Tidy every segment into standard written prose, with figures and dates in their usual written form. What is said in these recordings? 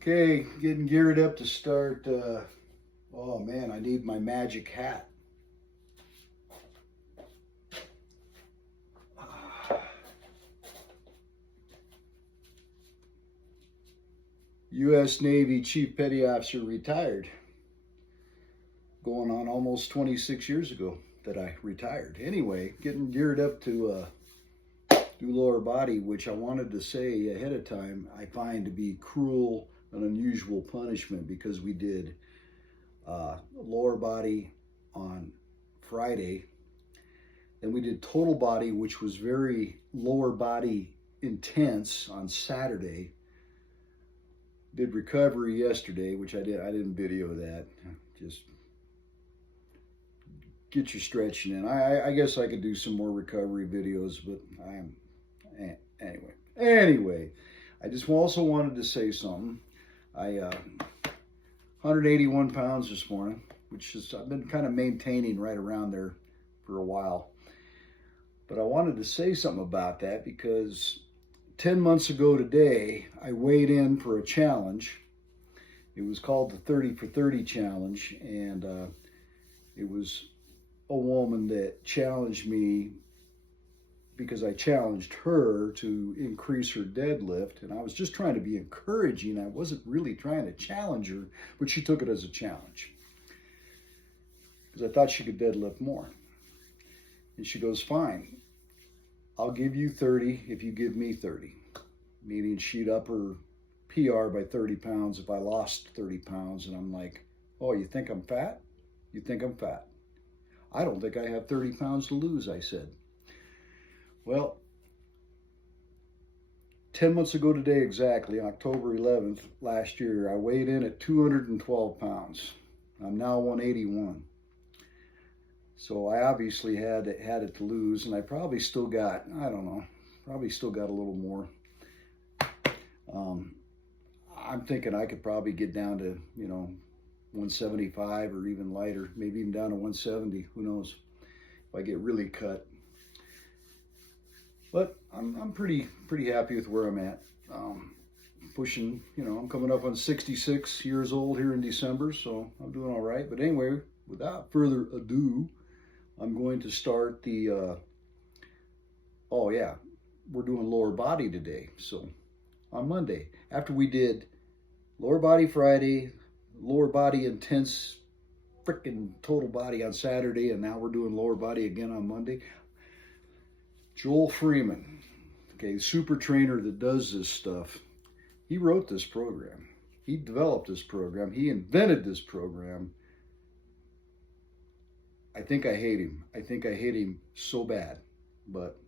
Okay, getting geared up to start. Oh man, I need my magic hat. U.S. Navy Chief Petty Officer retired. Going on almost 26 years ago that I retired. Anyway, getting geared up to do lower body, which I wanted to say ahead of time, I find to be cruel and unusual punishment because we did lower body on Friday. Then we did total body, which was very lower body intense on Saturday. Did recovery yesterday, which I didn't video that. Just get your stretching in. I guess I could do some more recovery videos, but anyway. I just also wanted to say something. I 181 pounds this morning, which is I've been kind of maintaining right around there for a while. But I wanted to say something about that because 10 months ago today, I weighed in for a challenge. It was called the 30 for 30 challenge, and it was a woman that challenged me because I challenged her to increase her deadlift, and I was just trying to be encouraging. I wasn't really trying to challenge her, but she took it as a challenge because I thought she could deadlift more. And she goes, fine, I'll give you 30 if you give me 30, meaning she'd up her PR by 30 pounds if I lost 30 pounds. And I'm like, oh, you think I'm fat? You think I'm fat? I don't think I have 30 pounds to lose, I said. Well, 10 months ago today exactly, October 11th last year, I weighed in at 212 pounds. I'm now 181. So I obviously had it to lose, and I probably still got, I don't know, probably still got a little more. I'm thinking I could probably get down to, 175 or even lighter, maybe even down to 170, who knows, if I get really cut. But I'm pretty happy with where I'm at. Pushing, I'm coming up on 66 years old here in December, so I'm doing all right. But anyway, without further ado, I'm going to start the, we're doing lower body today. So on Monday, after we did lower body Friday, lower body intense, freaking total body on Saturday, and now we're doing lower body again on Monday. Joel Freeman, okay, super trainer that does this stuff. He wrote this program. He developed this program. He invented this program. I think I hate him. I think I hate him so bad, but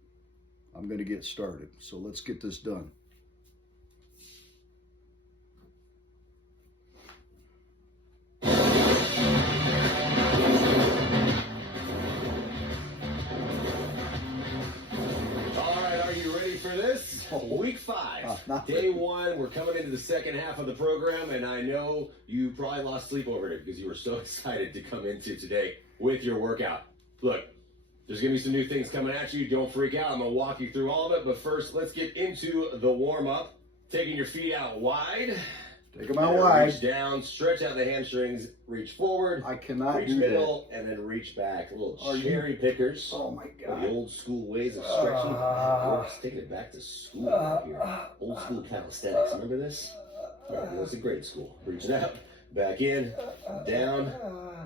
I'm going to get started. So let's get this done. Week 5, day 1, we're coming into the second half of the program, and I know you probably lost sleep over it because you were so excited to come into today with your workout. Look, there's going to be some new things coming at you. Don't freak out. I'm going to walk you through all of it, but first, let's get into the warm-up. Taking your feet out wide. Take them out wide. Reach down, stretch out the hamstrings, reach forward. I cannot reach do middle, that. And then reach back. Little cherry pickers. Oh my God. The old school ways of stretching. We're just taking it back to school right here. Old school calisthenics. Remember this? Yeah, it was a great school. Reach it out, back in, down.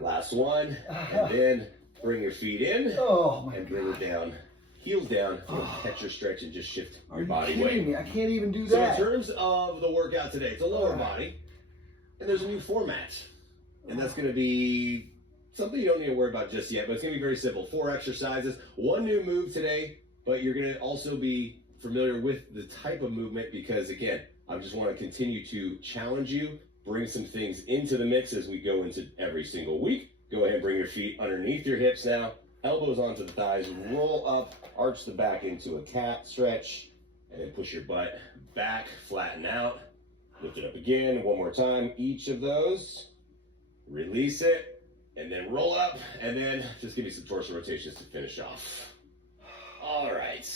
Last one. And then bring your feet in and bring it down. Heels down, catch your stretch, and just shift your body weight. Me? I can't even do So that. in terms of the workout today, it's a lower body, and there's a new format. And that's going to be something you don't need to worry about just yet, but it's going to be very simple. 4 exercises, 1 new move today, but you're going to also be familiar with the type of movement because, again, I just want to continue to challenge you, bring some things into the mix as we go into every single week. Go ahead and bring your feet underneath your hips now. Elbows onto the thighs, roll up, arch the back into a cat stretch, and then push your butt back, flatten out, lift it up again, one more time, each of those, release it, and then roll up, and then just give me some torso rotations to finish off. All right,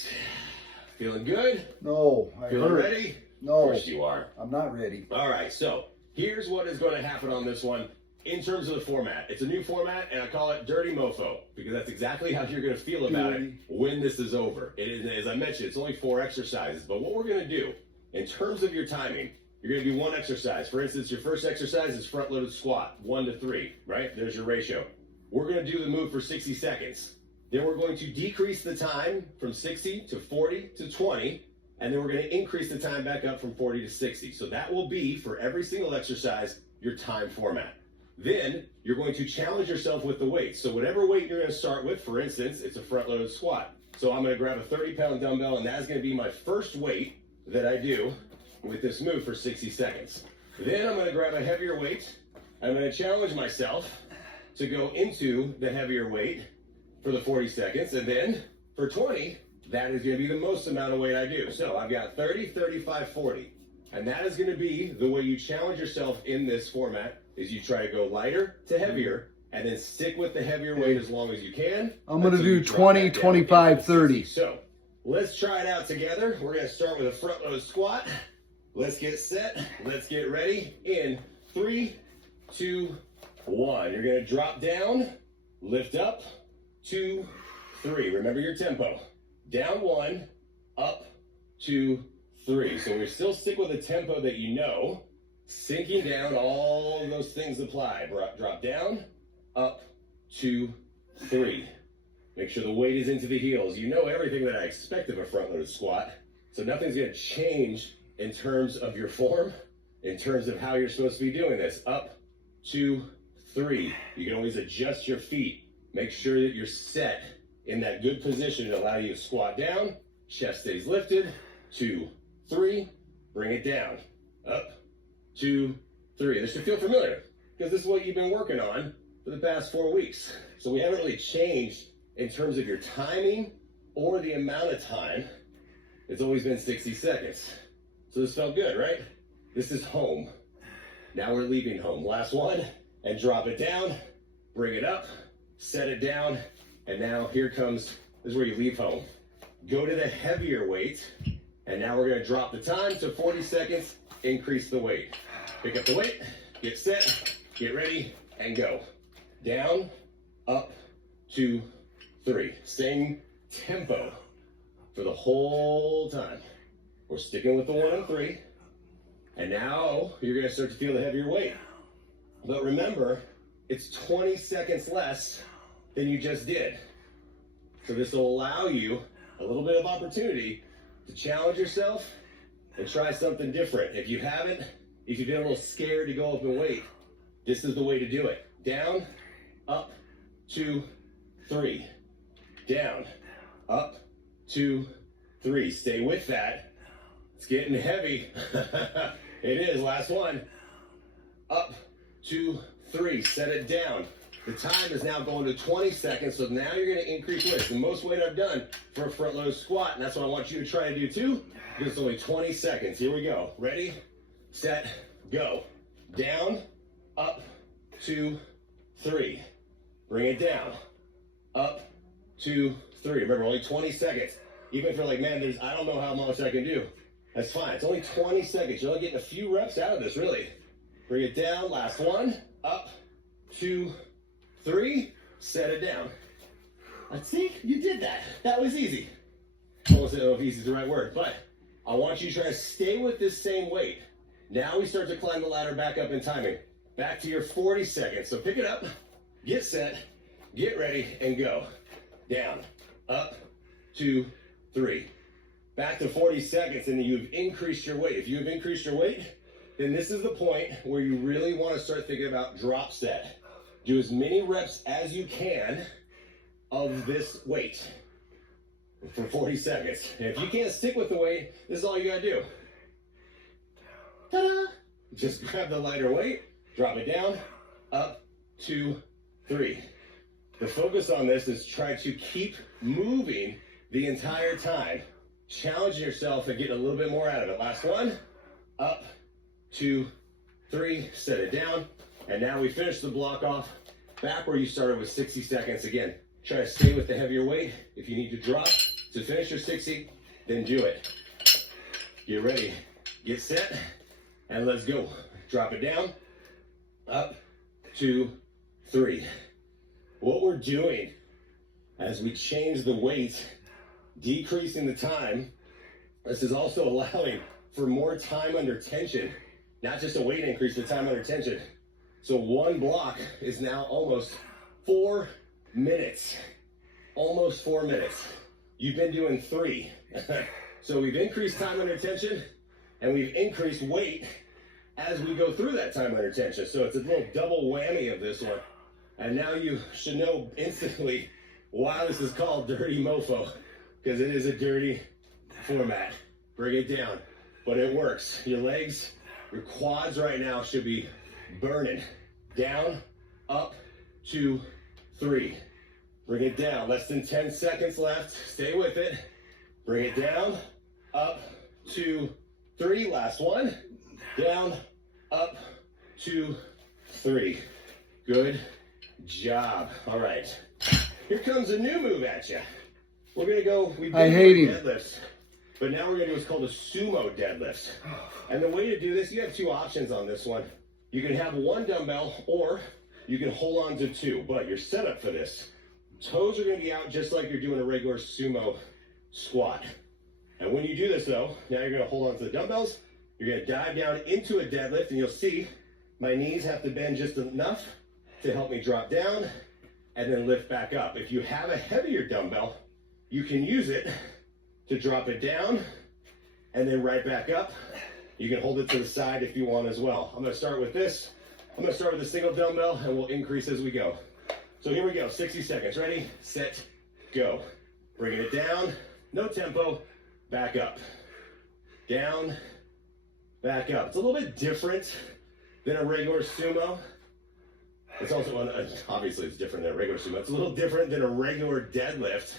feeling good? No, Feeling ready? No, Of course you are. I'm not ready. All right, so here's what is going to happen on this one in terms of the format. It's a new format, and I call it Dirty Mofo because that's exactly how you're going to feel about it when this is over. It is, as I mentioned, it's only 4 exercises, but what we're going to do in terms of your timing, you're going to do 1 exercise. For instance, your first exercise is front-loaded squat, 1 to 3, right? There's your ratio. We're going to do the move for 60 seconds. Then we're going to decrease the time from 60 to 40 to 20, and then we're going to increase the time back up from 40 to 60. So that will be, for every single exercise, your time format. Then you're going to challenge yourself with the weights. So whatever weight you're going to start with, for instance, it's a front-loaded squat. So I'm going to grab a 30-pound dumbbell, and that's going to be my first weight that I do with this move for 60 seconds. Then I'm going to grab a heavier weight. I'm going to challenge myself to go into the heavier weight for the 40 seconds. And then for 20, that is going to be the most amount of weight I do. So I've got 30, 35, 40. And that is going to be the way you challenge yourself in this format, is you try to go lighter to heavier and then stick with the heavier weight as long as you can. I'm going to do 20, 25, 30. So let's try it out together. We're going to start with a front load squat. Let's get set. Let's get ready. In 3, 2, 1. You're going to drop down, lift up, 2, 3. Remember your tempo. Down 1, up, 2, 3. So we still stick with a tempo that you know. Sinking down, all of those things apply. Drop down, up, 2, 3. Make sure the weight is into the heels. You know everything that I expect of a front-loaded squat. So nothing's going to change in terms of your form, in terms of how you're supposed to be doing this. Up, 2, 3. You can always adjust your feet. Make sure that you're set in that good position to allow you to squat down. Chest stays lifted. 2, 3. Bring it down. Up, 2, 3. This should feel familiar because this is what you've been working on for the past 4 weeks. So we haven't really changed in terms of your timing or the amount of time. It's always been 60 seconds. So this felt good, right? This is home. Now we're leaving home. Last one, and drop it down, bring it up, set it down, and now here comes, this is where you leave home. Go to the heavier weight, and now we're gonna drop the time to 40 seconds, increase the weight. Pick up the weight, get set, get ready, and go. Down, up, 2, 3. Same tempo for the whole time. We're sticking with the 1 and 3. And now you're gonna start to feel the heavier weight. But remember, it's 20 seconds less than you just did. So this will allow you a little bit of opportunity to challenge yourself and try something different. If you haven't, if you've been a little scared to go up in weight, this is the way to do it. Down, up, 2, 3. Down, up, 2, 3. Stay with that. It's getting heavy. It is. Last one. Up, 2, 3. Set it down. The time is now going to 20 seconds, so now you're going to increase weight. It's the most weight I've done for a front load squat, and that's what I want you to try to do too, because it's only 20 seconds. Here we go. Ready, set, go. Down, up, 2, 3. Bring it down. Up, 2, 3. Remember, only 20 seconds. Even if you're like, man, I don't know how much I can do. That's fine. It's only 20 seconds. You're only getting a few reps out of this, really. Bring it down. Last one. Up, 2, 3. Set it down. I think you did that. That was easy. I don't know if easy is the right word, but I want you to try to stay with this same weight. Now we start to climb the ladder back up in timing. Back to your 40 seconds. So pick it up, get set, get ready, and go. Down, up, 2, 3. Back to 40 seconds, and you've increased your weight. If you have increased your weight, then this is the point where you really want to start thinking about drop set. Do as many reps as you can of this weight for 40 seconds. And if you can't stick with the weight, this is all you gotta do. Ta-da! Just grab the lighter weight, drop it down, up, 2, 3. The focus on this is try to keep moving the entire time. Challenging yourself and getting a little bit more out of it. Last one, up, 2, 3, set it down. And now we finish the block off back where you started with 60 seconds. Again, try to stay with the heavier weight. If you need to drop to finish your 60, then do it. Get ready, Get set, and let's go. Drop it down, up, 2, 3. What we're doing as we change the weight, decreasing the time, this is also allowing for more time under tension, not just a weight increase, but time under tension. So one block is now almost 4 minutes. Almost 4 minutes. You've been doing 3. So we've increased time under tension, and we've increased weight as we go through that time under tension. So it's a little double whammy of this one. And now you should know instantly why this is called Dirty Mofo, because it is a dirty format. Bring it down, but it works. Your legs, your quads right now should be burning. Down, up, 2, 3. Bring it down, less than 10 seconds left. Stay with it. Bring it down, up, 2, 3. Last one. Down, up, 2, 3. Good job. All right. Here comes a new move at you. We're going to go, we've been doing deadlifts, but now we're going to do what's called a sumo deadlift. And the way to do this, you have 2 options on this one. You can have 1 dumbbell, or you can hold on to 2, but your setup for this, toes are going to be out just like you're doing a regular sumo squat. And when you do this though, now you're going to hold on to the dumbbells, you're going to dive down into a deadlift, and you'll see my knees have to bend just enough to help me drop down and then lift back up. If you have a heavier dumbbell, you can use it to drop it down and then right back up. You can hold it to the side if you want as well. I'm going to start with this. I'm going to start with a single dumbbell, and we'll increase as we go. So here we go, 60 seconds. Ready, set, go. Bringing it down, no tempo, back up. Down, back up. It's a little bit different than a regular sumo. It's also, obviously it's different than a regular sumo. It's a little different than a regular deadlift.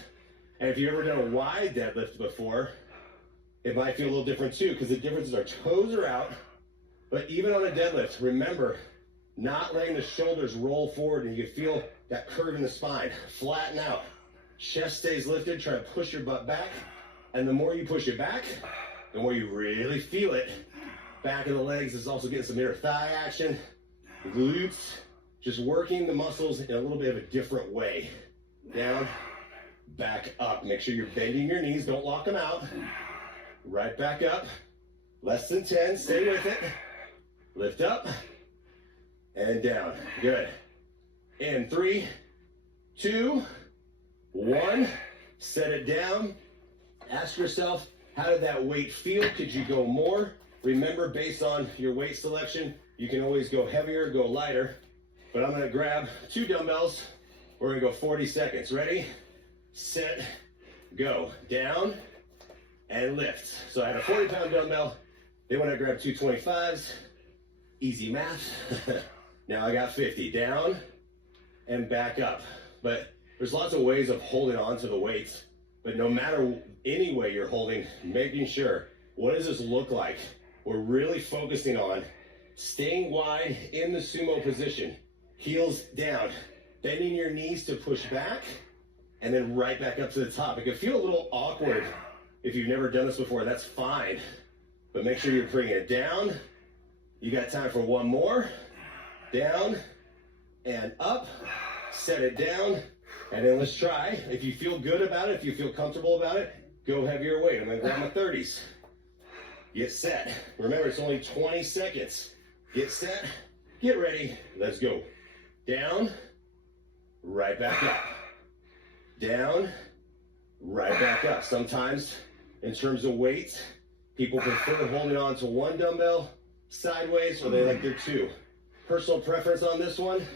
And if you've ever done a wide deadlift before, it might feel a little different too, because the difference is our toes are out. But even on a deadlift, remember, not letting the shoulders roll forward, and you can feel that curve in the spine. Flatten out. Chest stays lifted. Try to push your butt back. And the more you push it back, the more you really feel it. Back of the legs is also getting some inner thigh action. Glutes, just working the muscles in a little bit of a different way. Down, back up. Make sure you're bending your knees. Don't lock them out. Right back up. Less than 10. Stay with it. Lift up and down. Good. In 3, 2, 1. Set it down. Ask yourself, how did that weight feel? Could you go more? Remember, based on your weight selection, you can always go heavier, go lighter. But I'm going to grab 2 dumbbells. We're going to go 40 seconds. Ready, set, go. Down and lift. So I had a 40-pound dumbbell. Then when I grabbed 2 25s, easy math. Now I got 50. Down and back up. But there's lots of ways of holding on to the weights. But no matter any way you're holding, making sure, what does this look like? We're really focusing on staying wide in the sumo position. Heels down. Bending your knees to push back. And then right back up to the top. It can feel a little awkward if you've never done this before. That's fine. But make sure you're bringing it down. You got time for 1 more. Down and up. Set it down. And then let's try. If you feel good about it, if you feel comfortable about it, go heavier weight. I'm going to grab my 30s. Get set. Remember, it's only 20 seconds. Get set. Get ready. Let's go. Down. Right back up. Down. Right back up. Sometimes, in terms of weight, people prefer holding on to 1 dumbbell sideways, or they like their 2. Personal preference on this one,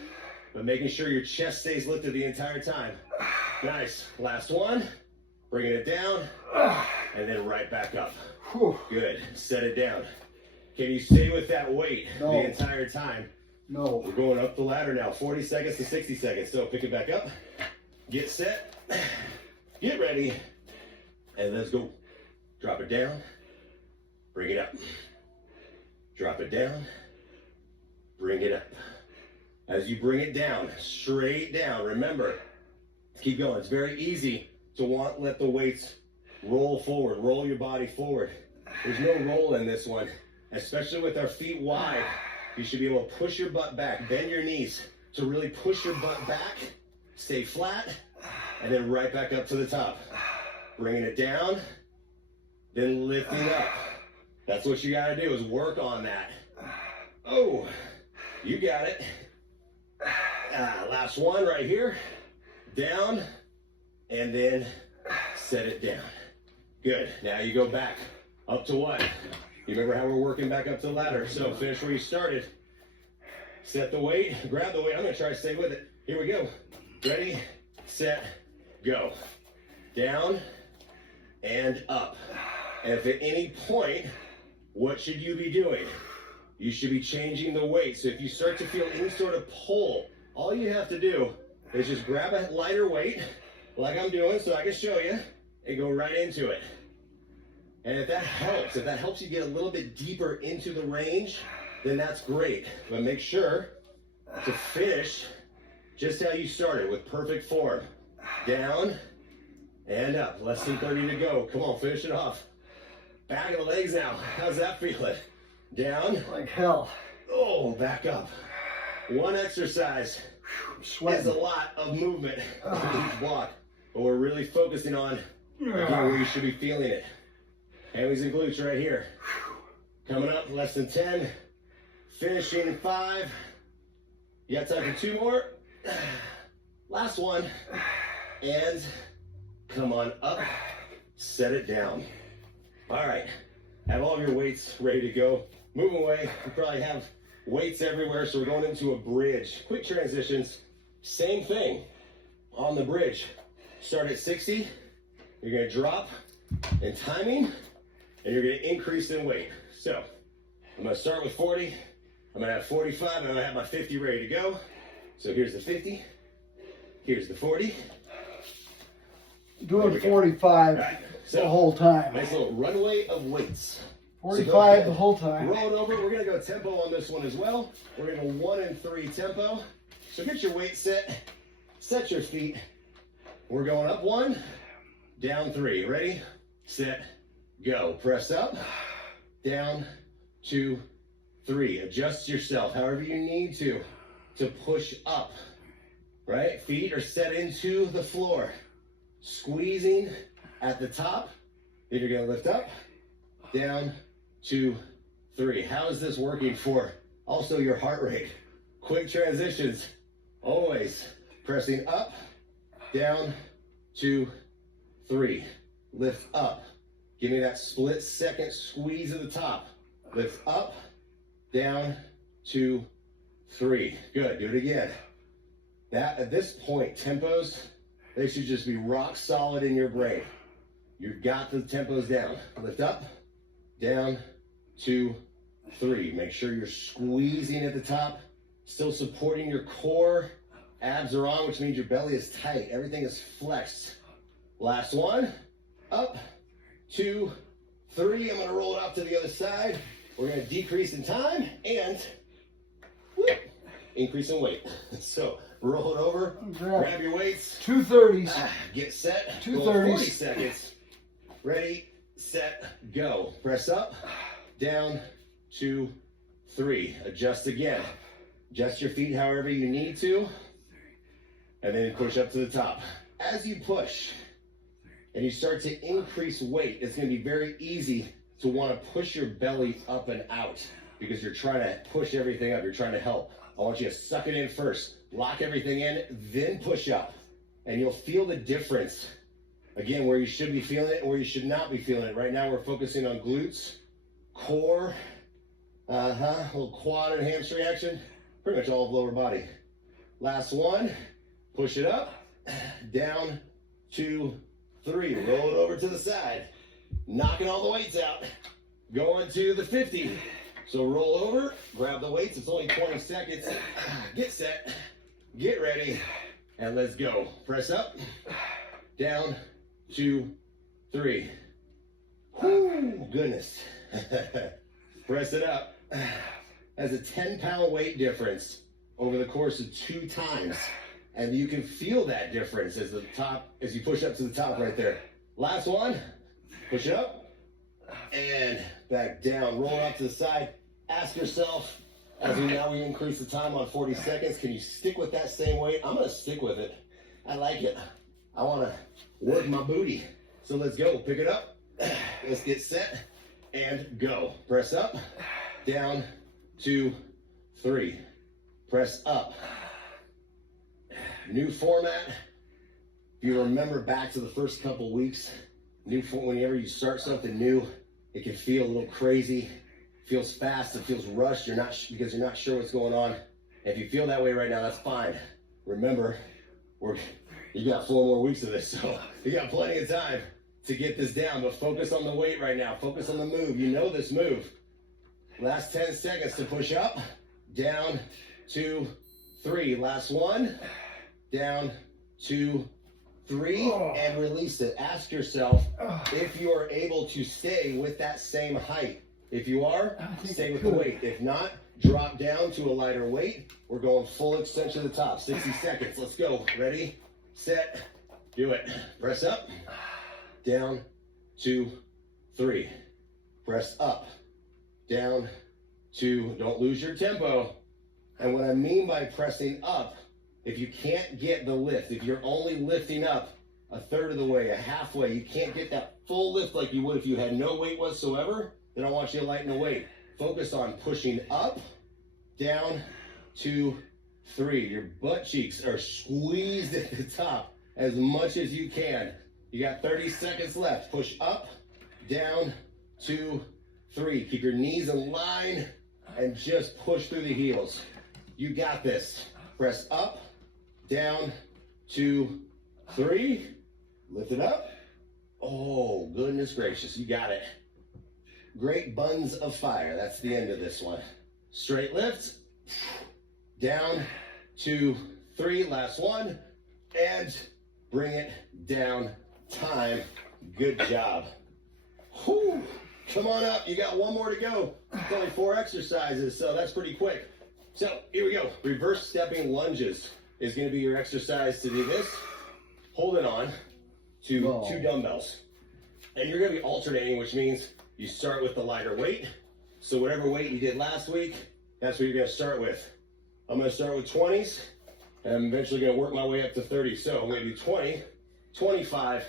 but making sure your chest stays lifted the entire time. Nice. Last one. Bringing it down, and then right back up. Good. Set it down. Can you stay with that weight the entire time? No. We're going up the ladder now. 40 seconds to 60 seconds. So pick it back up. Get set. Get ready. And let's go. Drop it down. Bring it up. Drop it down. Bring it up. As you bring it down, straight down, remember, keep going. It's very easy to let the weights roll forward, roll your body forward. There's no roll in this one, especially with our feet wide. You should be able to push your butt back, bend your knees to really push your butt back, stay flat, and then right back up to the top. Bringing it down, then lifting up. That's what you gotta do, is work on that. Oh, you got it. Last one right here. Down, and then set it down. Good, now you go back. Up to what? You remember how we're working back up to the ladder. So finish where you started. Set the weight, grab the weight. I'm gonna try to stay with it. Here we go. Ready, set, go. Down and up. And if at any point, what should you be doing? You should be changing the weight. So if you start to feel any sort of pull, all you have to do is just grab a lighter weight, like I'm doing, so I can show you, and go right into it. And if that helps you get a little bit deeper into the range, then that's great. But make sure to finish just how you started, with perfect form. Down and up. Less than 30 to go. Come on, finish it off. Back of the legs now. How's that feeling? Down. Like hell. Oh, back up. One exercise is a lot of movement with each block. But we're really focusing on, again, where you should be feeling it. Hammies and glutes right here. Coming up, less than 10. Finishing in 5. You got time for 2 more. Last one. And come on up. Set it down. All right. Have all of your weights ready to go. Move away. You probably have weights everywhere, so we're going into a bridge. Quick transitions. Same thing on the bridge. Start at 60. You're going to drop in timing, and you're going to increase in weight. So I'm going to start with 40. I'm going to have 45, and I'm going to have my 50 ready to go. So here's the 50. Here's the 40. Doing 45 right, the whole time. Nice little runway of weights. 45 the whole time. Roll it over. We're going to go tempo on this one as well. We're going to go 1 and 3 tempo. So get your weight set. Set your feet. We're going up 1, down 3. Ready, set, go. Press up, down, 2, 3. Adjust yourself however you need to push up, right? Feet are set into the floor. Squeezing at the top. Then you're going to lift up, down, 2, 3. How is this working for also your heart rate? Quick transitions. Always pressing up, down, 2, 3. Lift up. Give me that split second squeeze at the top. Lift up, down, 2, 3. Good. Do it again. That at this point, tempos, they should just be rock solid in your brain. You've got the tempos down. Lift up, down, 2, 3. Make sure you're squeezing at the top, still supporting your core. Abs are on, which means your belly is tight. Everything is flexed. Last one. Up, 2, 3. I'm going to roll it up to the other side. We're going to decrease in time and whoop, increase in weight. So roll it over. Grab your weights. 230s. Get set. 230s. 40 seconds. Ready, set, go. Press up, down, 2, 3. Adjust again. Adjust your feet however you need to. And then push up to the top. As you push and you start to increase weight, it's going to be very easy to want to push your belly up and out because you're trying to push everything up. You're trying to help. I want you to suck it in first. Lock everything in, then push up. And you'll feel the difference. Again, where you should be feeling it and where you should not be feeling it. Right now we're focusing on glutes, core, a little quad and hamstring action. Pretty much all of lower body. Last one. Push it up, down, 2, 3. Roll it over to the side. Knocking all the weights out. Going to the 50. So roll over, grab the weights. It's only 20 seconds. Get set, get ready, and let's go. Press up, down, 2, 3. Whoo, goodness. Press it up. That's a 10-pound weight difference over the course of 2 times. And you can feel that difference as you push up to the top right there. Last one, push it up, and back down. Roll up to the side. Ask yourself, as we increase the time on 40 seconds, can you stick with that same weight? I'm going to stick with it. I like it. I want to work my booty. So let's go. Pick it up. Let's get set and go. Press up, down, 2, 3. Press up. New format. If you remember back to the first couple weeks, whenever you start something new, it can feel a little crazy. It feels fast. It feels rushed. Because you're not sure what's going on. If you feel that way right now, that's fine. Remember, you got 4 more weeks of this, so you got plenty of time to get this down. But focus on the weight right now. Focus on the move. You know this move. Last 10 seconds to push up, down, 2, 3. Last one, down, 2, 3, and release it. Ask yourself if you are able to stay with that same height. If you are, stay with the weight. If not, drop down to a lighter weight. We're going full extension to the top. 60 seconds. Let's go. Ready, set, do it. Press up, down, 2, 3. Press up, down, 2. Don't lose your tempo. And what I mean by pressing up, if you can't get the lift, if you're only lifting up a third of the way, a halfway, you can't get that full lift like you would if you had no weight whatsoever, then I want you to lighten the weight. Focus on pushing up, down, 2, 3. Your butt cheeks are squeezed at the top as much as you can. You got 30 seconds left. Push up, down, 2, 3. Keep your knees in line and just push through the heels. You got this. Press up, down, 2, 3. Lift it up. Oh, goodness gracious. You got it. Great buns of fire. That's the end of this one. Straight lift. Down, 2, 3. Last one. And bring it down. Time. Good job. Whew. Come on up. You got 1 more to go. It's only 4 exercises, so that's pretty quick. So here we go. Reverse stepping lunges is going to be your exercise to do this. Hold it on to 2 dumbbells. And you're going to be alternating, which means you start with the lighter weight. So whatever weight you did last week, that's what you're going to start with. I'm going to start with 20s, and I'm eventually going to work my way up to 30. So I'm going to do 20, 25,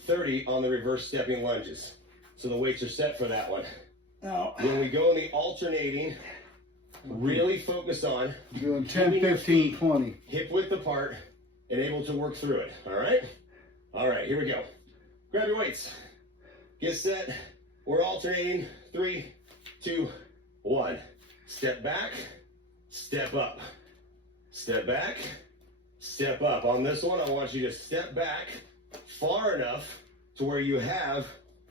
30 on the reverse stepping lunges. So the weights are set for that one. Now, when we go in the alternating, really focus on doing 10, 15, 20. Hip width apart and able to work through it. All right? All right, here we go. Grab your weights. Get set. We're alternating. 3, 2, 1. Step back. Step up. Step back. Step up. On this one, I want you to step back far enough to where you have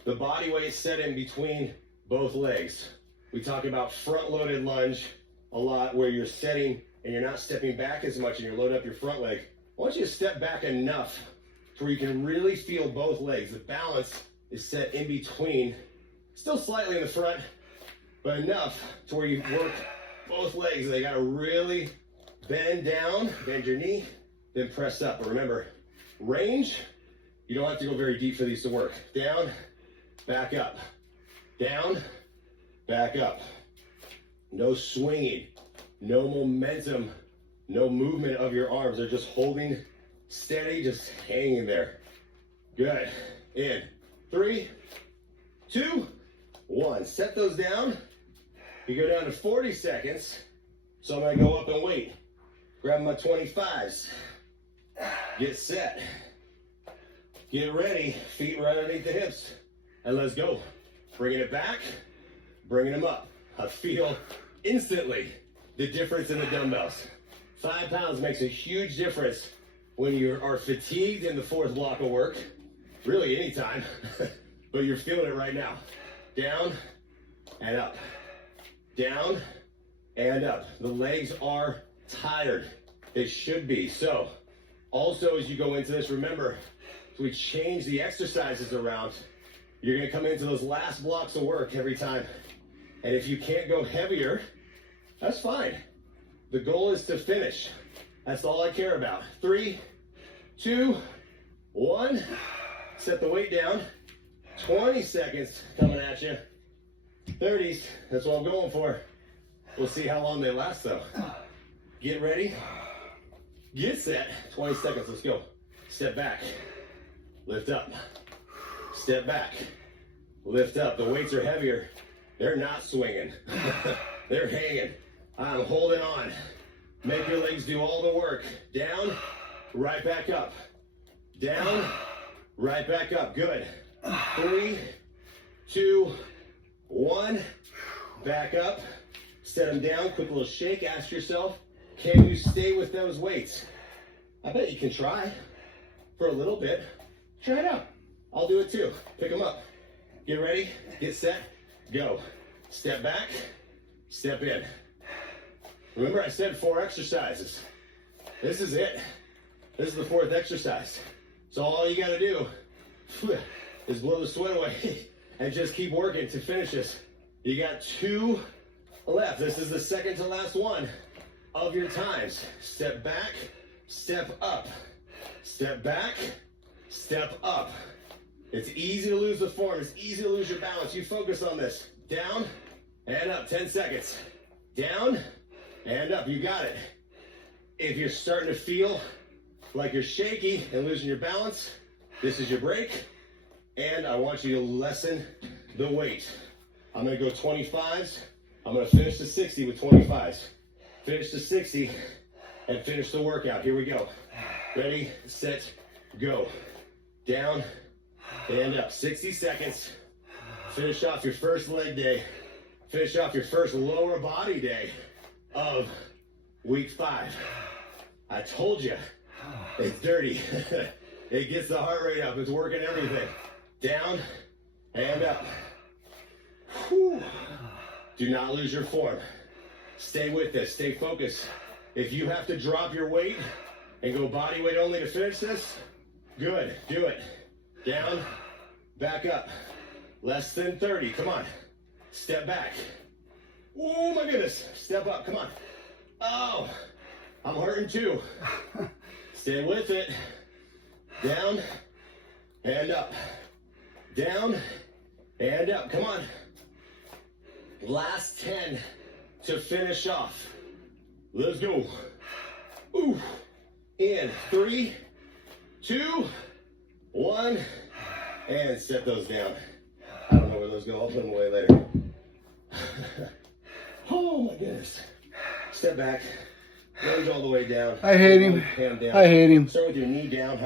the body weight set in between both legs. We talk about front-loaded lunge a lot, where you're setting and you're not stepping back as much and you're loading up your front leg. I want you to step back enough to where you can really feel both legs. The balance is set in between, still slightly in the front, but enough to where you work both legs. They got to really bend down, bend your knee, then press up. But remember, range, you don't have to go very deep for these to work. Down, back up. Down, back up. No swinging, no momentum, no movement of your arms. They're just holding steady, just hanging there. Good. In 3, 2, 1. Set those down. You go down to 40 seconds. So I'm going to go up and wait. Grab my 25s. Get set. Get ready. Feet right underneath the hips. And let's go. Bringing it back. Bringing them up. I feel instantly the difference in the dumbbells. 5 pounds makes a huge difference when you are fatigued in the 4th block of work. Really anytime. But you're feeling it right now. Down and up. Down and up. The legs are tired. They should be. So also as you go into this, remember, as we change the exercises around, you're going to come into those last blocks of work every time. And if you can't go heavier, that's fine. The goal is to finish. That's all I care about. 3, 2, 1. Set the weight down. 20 seconds coming at you. 30s. That's what I'm going for. We'll see how long they last though. Get ready. Get set. 20 seconds. Let's go. Step back. Lift up. Step back. Lift up. The weights are heavier. They're not swinging. They're hanging. I'm holding on. Make your legs do all the work. Down, right back up. Down, right back up. Good. 3, 2, 1. Back up. Set them down. Quick little shake. Ask yourself, can you stay with those weights? I bet you can try for a little bit. Try it out. I'll do it too. Pick them up. Get ready. Get set. Go. Step back. Step in. Remember I said 4 exercises. This is it. This is the 4th exercise. So all you got to do is blow the sweat away and just keep working to finish this. You got 2 left. This is the second to last one of your times. Step back, step up. Step back, step up. It's easy to lose the form. It's easy to lose your balance. You focus on this. Down and up. 10 seconds. Down and up. You got it. If you're starting to feel like you're shaky and losing your balance, this is your break. And I want you to lessen the weight. I'm going to go 25s. I'm going to finish the 60 with 25s. Finish the 60 and finish the workout. Here we go. Ready, set, go. Down and up. 60 seconds. Finish off your first leg day. Finish off your first lower body day of week 5. I told you, it's dirty. It gets the heart rate up. It's working everything. Down and up. Whew. Do not lose your form. Stay with this. Stay focused. If you have to drop your weight and go body weight only to finish this, good. Do it. Down, back up. Less than 30. Come on. Step back. Oh my goodness. Step up. Come on. Oh, I'm hurting too. Stay with it. Down and up. Down and up. Come on. Last 10 to finish off. Let's go. Ooh. In 3, 2, 1. And set those down. I don't know where those go. I'll put them away later. Oh my goodness. Step back. Range all the way down. I hate him. Hand down. I hate him. Start with your knee down.